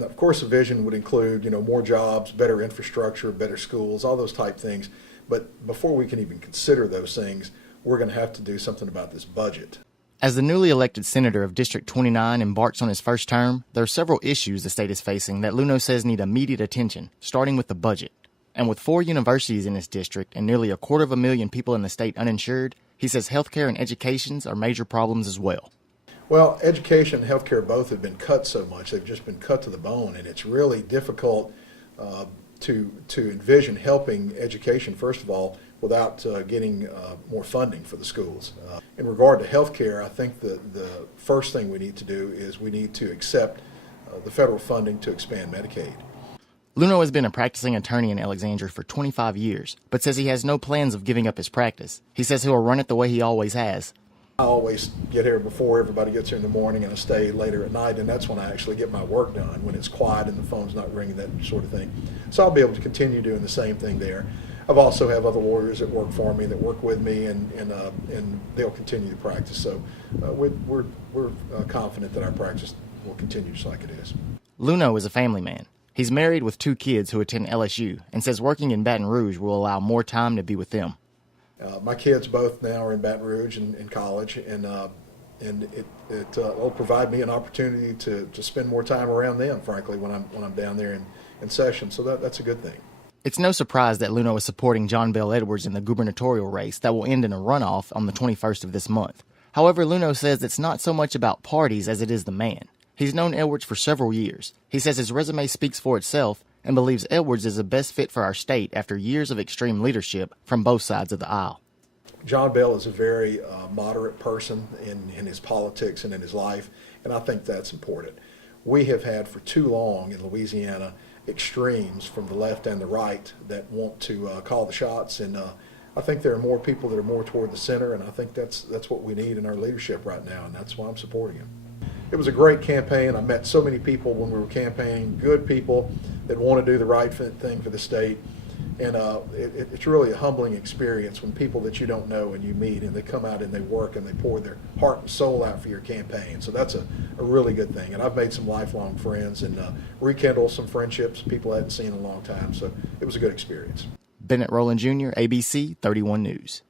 Now, of course, the vision would include, more jobs, better infrastructure, better schools, all those type things. But before we can even consider those things, we're going to have to do something about this budget. As the newly elected senator of District 29 embarks on his first term, there are several issues the state is facing that Luneau says need immediate attention, starting with the budget. And with 4 universities in his district and nearly 250,000 people in the state uninsured, he says healthcare and education are major problems as well. Well, education and healthcare both have been cut so much. They've just been cut to the bone, and it's really difficult to envision helping education, first of all, without getting more funding for the schools. In regard to healthcare, I think the first thing we need to do is we need to accept the federal funding to expand Medicaid. Luneau has been a practicing attorney in Alexandria for 25 years, but says he has no plans of giving up his practice. He says he'll run it the way he always has. I always get here before everybody gets here in the morning, and I stay later at night, and that's when I actually get my work done, when it's quiet and the phone's not ringing, that sort of thing. So I'll be able to continue doing the same thing there. I've also have other lawyers that work for me, that work with me, and they'll continue to practice. So we're confident that our practice will continue just like it is. Luneau is a family man. He's married with 2 kids who attend LSU and says working in Baton Rouge will allow more time to be with them. My kids both now are in Baton Rouge in college, and it will provide me an opportunity to spend more time around them, frankly, when I'm down there in session. So that's a good thing. It's no surprise that Luneau is supporting John Bel Edwards in the gubernatorial race that will end in a runoff on the 21st of this month. However, Luneau says it's not so much about parties as it is the man. He's known Edwards for several years. He says his resume speaks for itself and believes Edwards is the best fit for our state after years of extreme leadership from both sides of the aisle. John Bel is a very moderate person in his politics and in his life, and I think that's important. We have had for too long in Louisiana extremes from the left and the right that want to call the shots, and I think there are more people that are more toward the center, and I think that's what we need in our leadership right now, and that's why I'm supporting him. It was a great campaign. I met so many people when we were campaigning, good people that want to do the right thing for the state. And it's really a humbling experience when people that you don't know and you meet and they come out and they work and they pour their heart and soul out for your campaign. So that's a really good thing. And I've made some lifelong friends and rekindled some friendships people I hadn't seen in a long time. So it was a good experience. Bennett Rowland Jr., ABC 31 News.